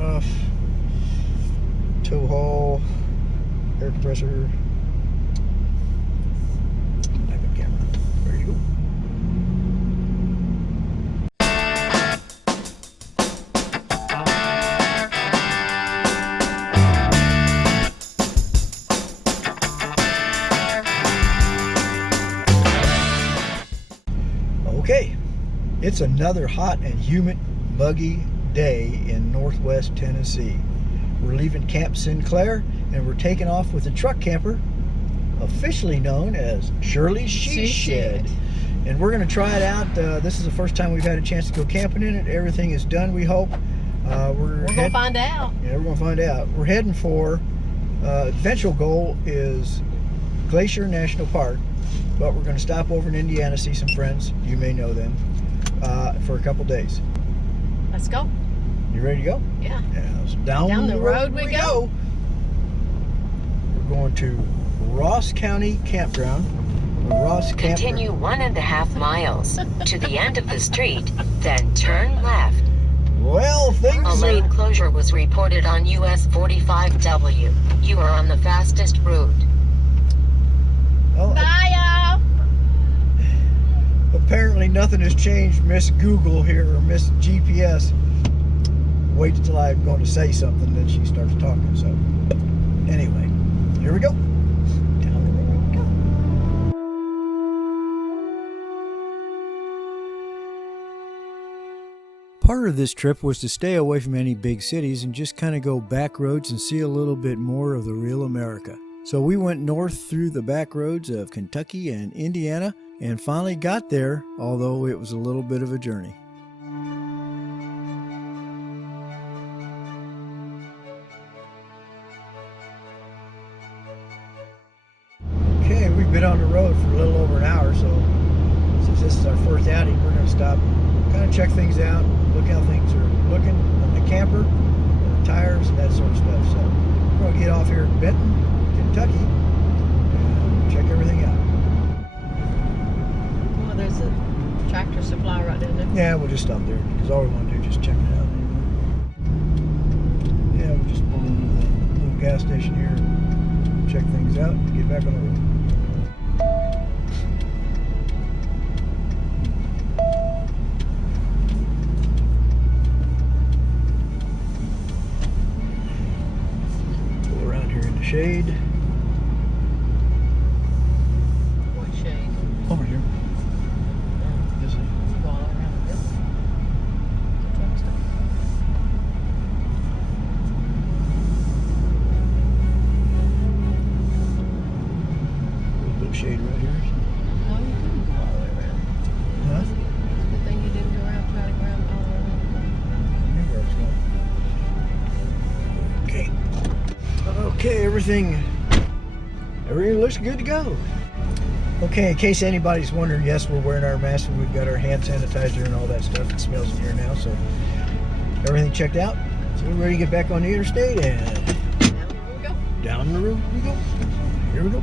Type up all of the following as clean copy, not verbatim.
off. Tow haul, air compressor. Backup camera. Ready to go. Okay, it's another hot and humid, muggy day in northwest Tennessee. We're leaving Camp Sinclair and we're taking off with a truck camper, officially known as Shirley's She Shed. And we're going to try it out. This is the first time we've had a chance to go camping in it. Everything is done, we hope. We're going to find out. Yeah, we're going to find out. We're heading for, eventual goal is Glacier National Park. But we're going to stop over in Indiana, see some friends. You may know them. For a couple days. Let's go. You ready to go? Yeah. So down the road we go. We're going to Ross County Campground. Continue 1.5 miles to the end of the street, then turn left. Well, A lane closure was reported on US 45W. You are on the fastest route. Well, Bye, y'all. apparently nothing has changed, Miss Google here, or Miss GPS. Wait until I'm going to say something, then she starts talking. So, anyway, here we go. Down the road we go. Part of this trip was to stay away from any big cities and just kind of go back roads and see a little bit more of the real America. So we went north through the back roads of Kentucky and Indiana and finally got there, although it was a little bit of a journey. Okay, we've been on the road for a little over an hour, so since this is our first outing, we're going to stop, kind of check things out, look how things are looking on the camper, the tires, and that sort of stuff. So we're going to get off here in Benton, Kentucky, and check everything out. Well, there's a tractor supply right down there. Yeah, we'll just stop there because all we want to do is just check it out. Yeah, we'll just pull into the little gas station here, check things out, and get back on the road. Pull around here in the shade. What shade? Over here. This way. Go all around. Yep. The truck stop. Little shade right here. No, you couldn't go all the way around. Huh? It's a good thing you didn't go around, try to go around all the way around. Okay. Okay, everything looks good to go. Okay, in case anybody's wondering, yes, we're wearing our masks and we've got our hand sanitizer and all that stuff. It smells in here now, so everything checked out. So we're ready to get back on the interstate and Down the road we go. down the road we go. Here we go.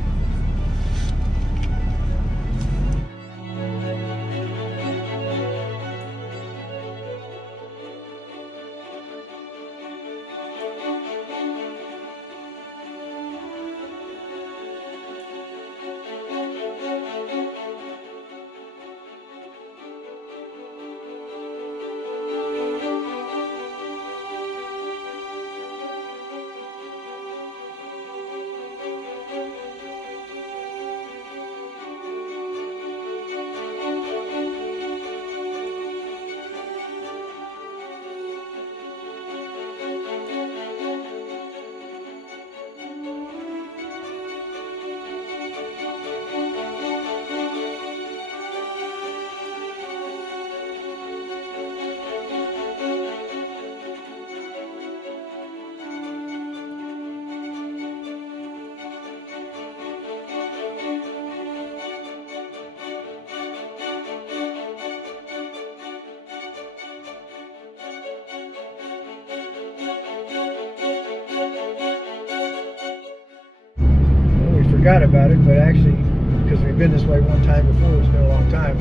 Forgot about it, but actually, because we've been this way one time before, it's been a long time.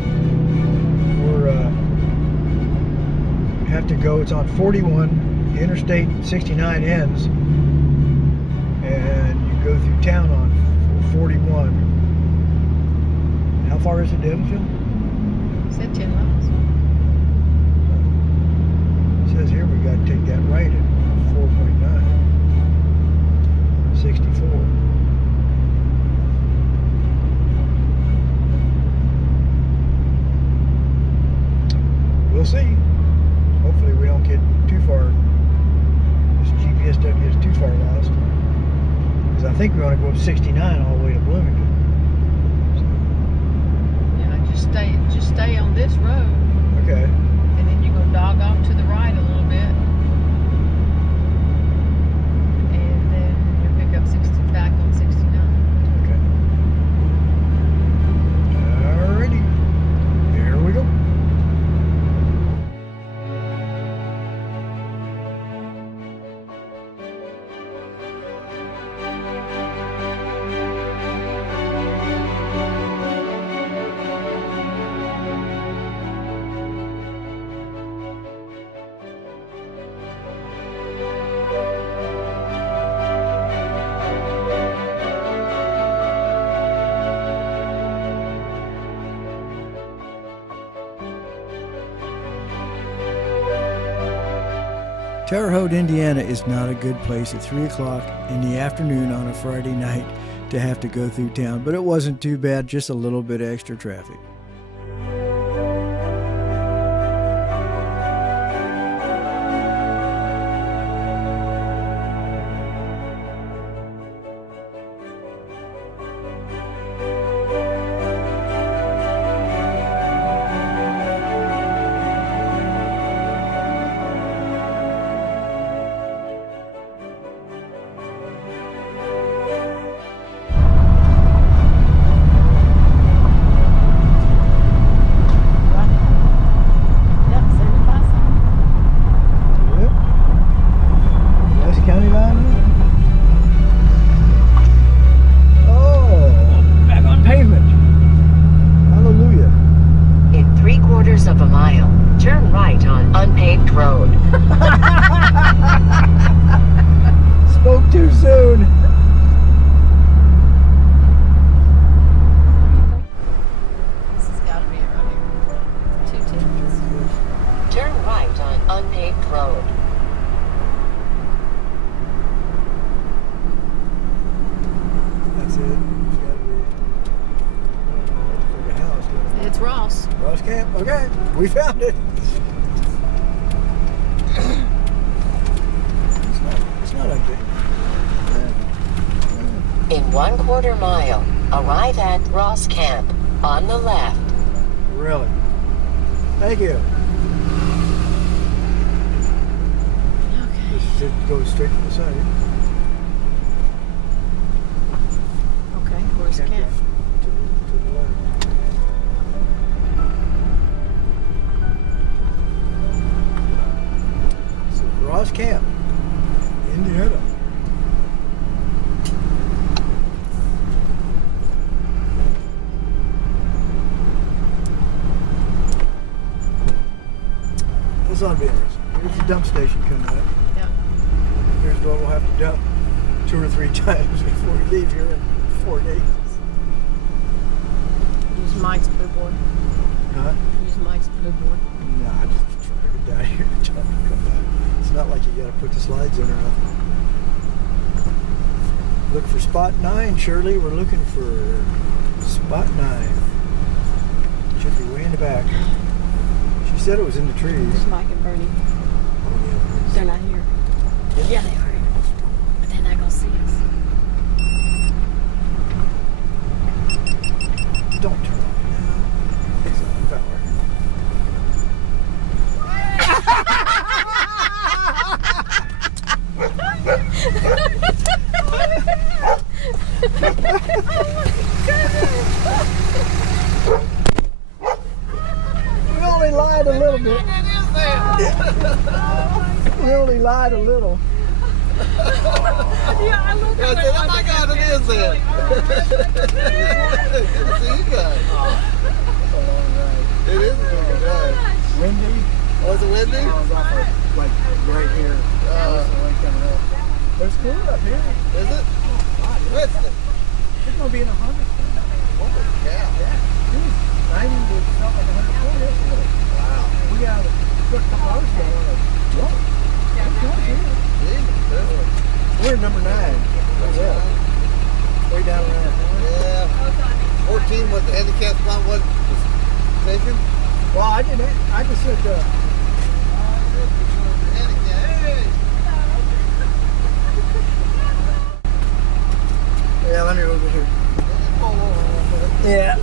We have to go. It's on 41 Interstate 69 ends, and you go through town on 41. How far is it to Evansville? Said 10 miles. It says here we got to take that right at 4.9. 64. We'll see. Hopefully we don't get too far. This GPS doesn't get us too far lost. Because I think we want to go up 69 all the way to Bloomington. Yeah, just stay on this road. Okay. And then you go dog off to the right a little bit. And then you pick up 60 back on 69. Okay. Alrighty. There we go. Terre Haute, Indiana is not a good place at 3 o'clock in the afternoon on a Friday night to have to go through town, but it wasn't too bad, just a little bit extra traffic. Spoke too soon. This has got to be it right here. 2 tickets. Turn right on unpaved road. That's it. It's got to be. Like a house. It's Ross. Ross Camp. Okay, we found it. It's not ugly. In 1/4 mile, arrive at Ross Camp on the left. Really? Thank you. Okay. This is it. Goes straight to the side. Okay, where's camp? To the left. So Ross Camp, Indiana. This ought to be interesting. Here's the dump station coming up. Yeah. Here's what we'll have to dump 2 or 3 times before we leave here in 4 days. Use Mike's blue board. Huh? Use Mike's blue board. No, I just try to get down here and jump and come back. It's not like you got to put the slides in or nothing. Look for spot 9, Shirley. We're looking for spot 9. Should be way in the back. She said it was in the trees. There's Mike and Bernie. Oh, yeah. They're not here. Yeah, they are. But they're not going to see us. Don't turn off now. It's on power. We only lied a little bit. We only lied a little. Yeah, I looked I said, oh my God, it is it. Good to see you guys. It is a good day. Windy. Was it isn't he? I was off like right here. Coming up. But it's cool up here. Is it? What's it? It's gonna be in 100. Holy cow. Yeah. Dude, 90 was felt like 140 yesterday. Wow. We got a couple hours ago. Whoa. It's nice here. We're at number 9. Yeah. Way down around that corner. Yeah. 14 was the handicap spot was taken. Well, I didn't. I just said. Yeah, let me over here. Yeah.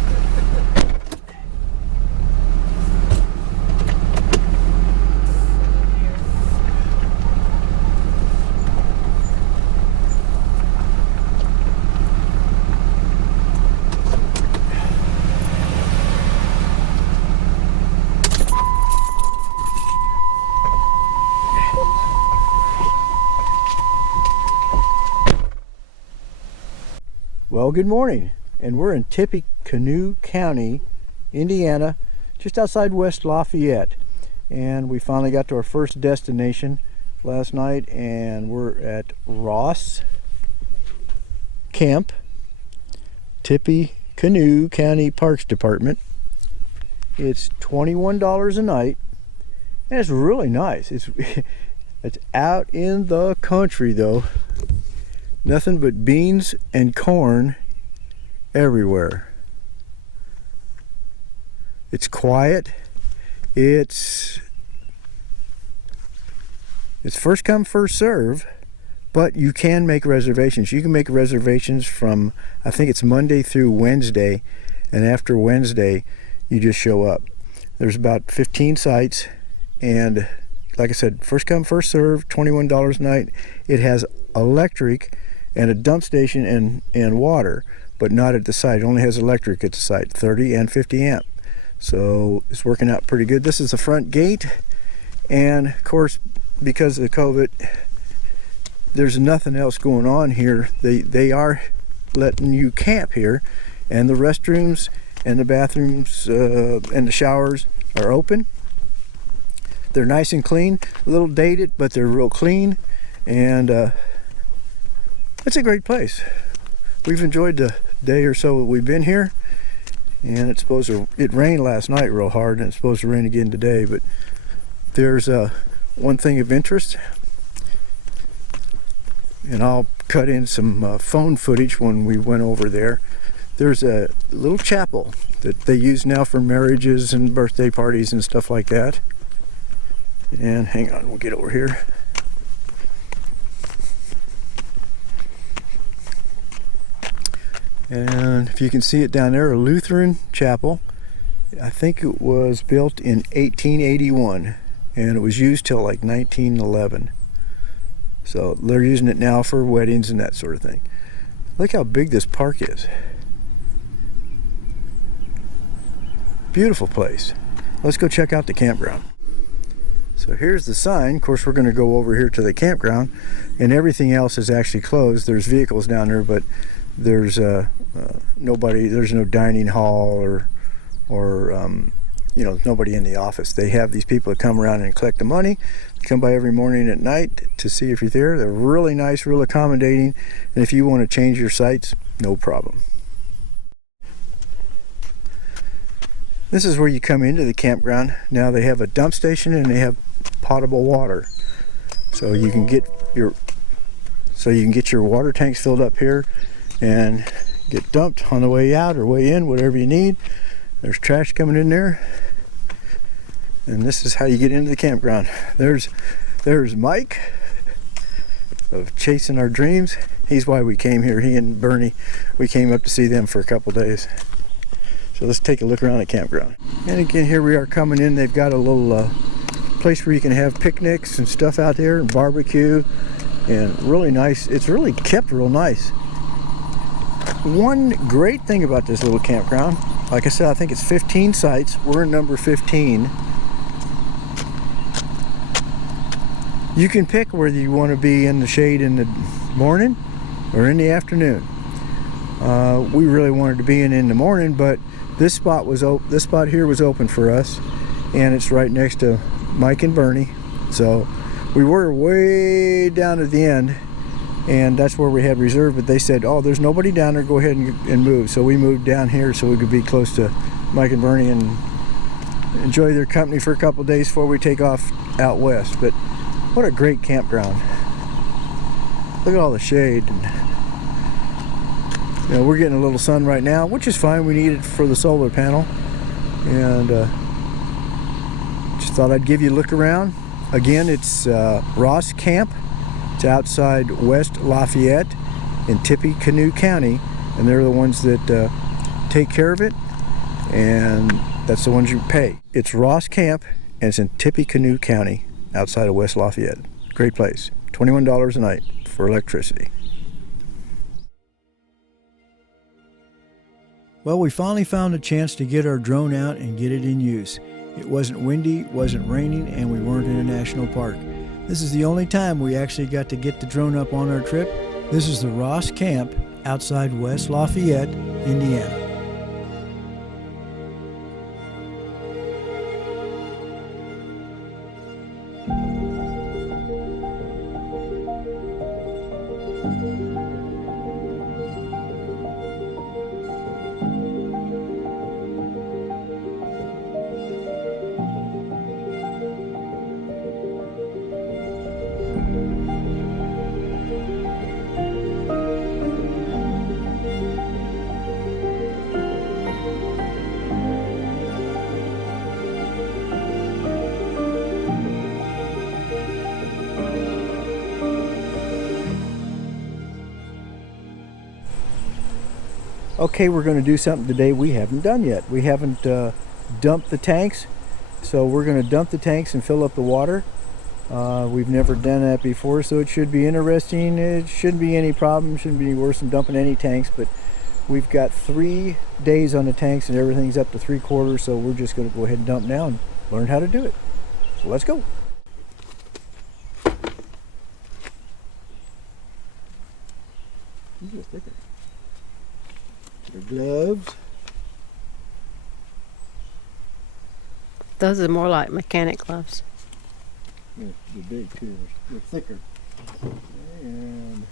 Well, good morning, and we're in Tippecanoe County, Indiana, just outside West Lauffette, and we finally got to our first destination last night, and we're at Ross Camp, Tippecanoe County Parks Department. It's $21 a night, and it's really nice. It's out in the country though. Nothing but beans and corn everywhere. It's quiet. It's first come, first serve, but you can make reservations. You can make reservations from, I think it's Monday through Wednesday, and after Wednesday, you just show up. There's about 15 sites, and like I said, first come, first serve, $21 a night. It has electric and a dump station and water, but not at the site. It only has electric at the site, 30 and 50 amp. So it's working out pretty good. This is the front gate, and of course, because of the COVID, there's nothing else going on here. They are letting you camp here, and the restrooms and the bathrooms and the showers are open. They're nice and clean, a little dated, but they're real clean, and it's a great place. We've enjoyed the day or so that we've been here, and it rained last night real hard, and it's supposed to rain again today. But there's one thing of interest, and I'll cut in some phone footage when we went over there. There's a little chapel that they use now for marriages and birthday parties and stuff like that. And hang on, we'll get over here. And if you can see it down there, a Lutheran chapel. I think it was built in 1881, and it was used till like 1911. So they're using it now for weddings and that sort of thing. Look how big this park is. Beautiful place. Let's go check out the campground. So here's the sign. Of course, we're going to go over here to the campground, and everything else is actually closed. There's vehicles down there, but there's nobody. There's no dining hall or nobody in the office. They have these people that come around and collect the money. They come by every morning and at night to see if you're there. They're really nice, real accommodating, and if you want to change your sites, no problem. This is where you come into the campground. Now they have a dump station and they have potable water, so you can get your water tanks filled up here and get dumped on the way out or way in, whatever you need. There's trash coming in there, and this is how you get into the campground. There's Mike of Chasenourdreams. He's why we came here. He and Bernie, we came up to see them for a couple days. So let's take a look around the campground. And again, here we are coming in. They've got a little place where you can have picnics and stuff out there and barbecue, and really nice. It's really kept real nice. One great thing about this little campground, like I said, I think it's 15 sites. We're number 15. You can pick whether you want to be in the shade in the morning or in the afternoon. We really wanted to be in the morning, but this spot here was open for us, and it's right next to Mike and Bernie. So we were way down at the end, and that's where we had reserved, but they said, oh, there's nobody down there, go ahead and move. So we moved down here so we could be close to Mike and Bernie and enjoy their company for a couple days before we take off out west. But what a great campground. Look at all the shade. And, you know, we're getting a little sun right now, which is fine. We need it for the solar panel. And just thought I'd give you a look around. Again, it's Ross Camp. It's outside West Lauffette in Tippecanoe County, and they're the ones that take care of it, and that's the ones you pay. It's Ross Camp, and it's in Tippecanoe County, outside of West Lauffette. Great place. $21 a night for electricity. Well, we finally found a chance to get our drone out and get it in use. It wasn't windy, wasn't raining, and we weren't in a national park. This is the only time we actually got to get the drone up on our trip. This is the Ross Camp outside West Lauffette, Indiana. Okay, we're going to do something today we haven't done yet. We haven't dumped the tanks, so we're going to dump the tanks and fill up the water. We've never done that before, so it should be interesting. It shouldn't be any problem, shouldn't be any worse than dumping any tanks, but we've got 3 days on the tanks and everything's up to 3/4, so we're just going to go ahead and dump now and learn how to do it. So let's go. Your gloves. Those are more like mechanic gloves. Yeah, they're big too. They're thicker. And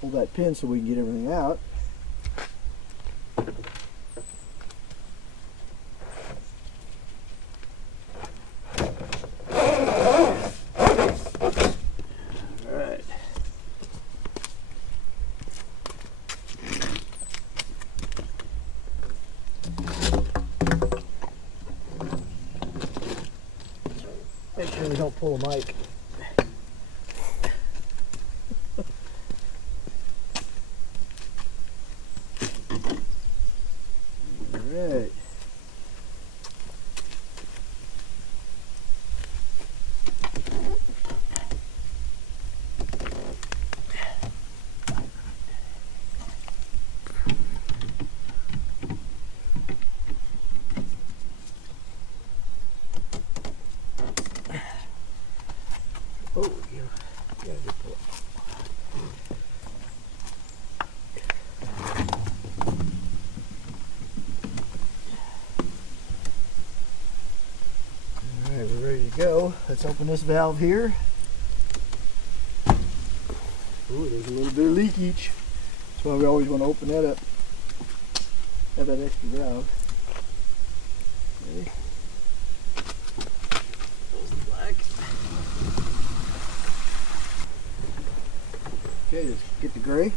pull that pin so we can get everything out. Alright. Make sure we don't pull a mic. Alright. Oh, yeah. Yeah, just pull it. Alright, we're ready to go. Let's open this valve here. Ooh, there's a little bit of leakage. That's why we always want to open that up. Have that extra valve. Okay. Close the black. Okay, let's get the gray.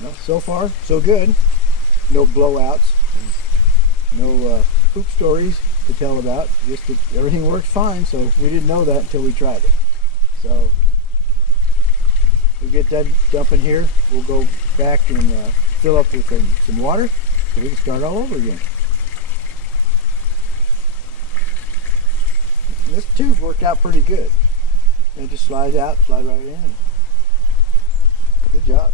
Well, so far, so good. No blowouts. No, poop stories to tell about. Just that everything works fine, so we didn't know that until we tried it. So we get done dumping here, we'll go back and fill up with some water so we can start all over again. And this tube worked out pretty good. It just slides out, slide right in. Good job.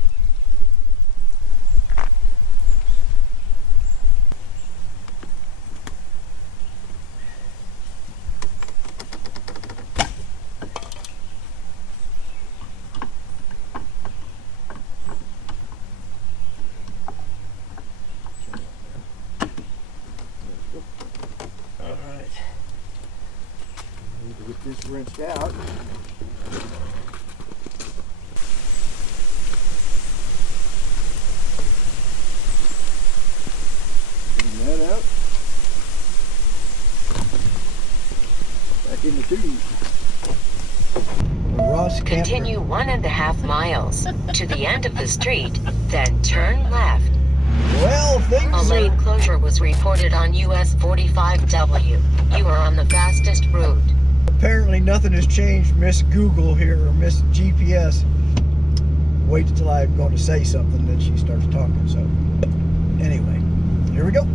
Get this rinsed out. Clean that out. Back in the tube. Ross Camper. Continue 1.5 miles to the end of the street, then turn left. Well, A things lane are closure was reported on US 45W. You are on the fastest route. apparently nothing has changed, Miss Google here, or Miss GPS. Wait till I'm going to say something, then she starts talking. So anyway, here we go.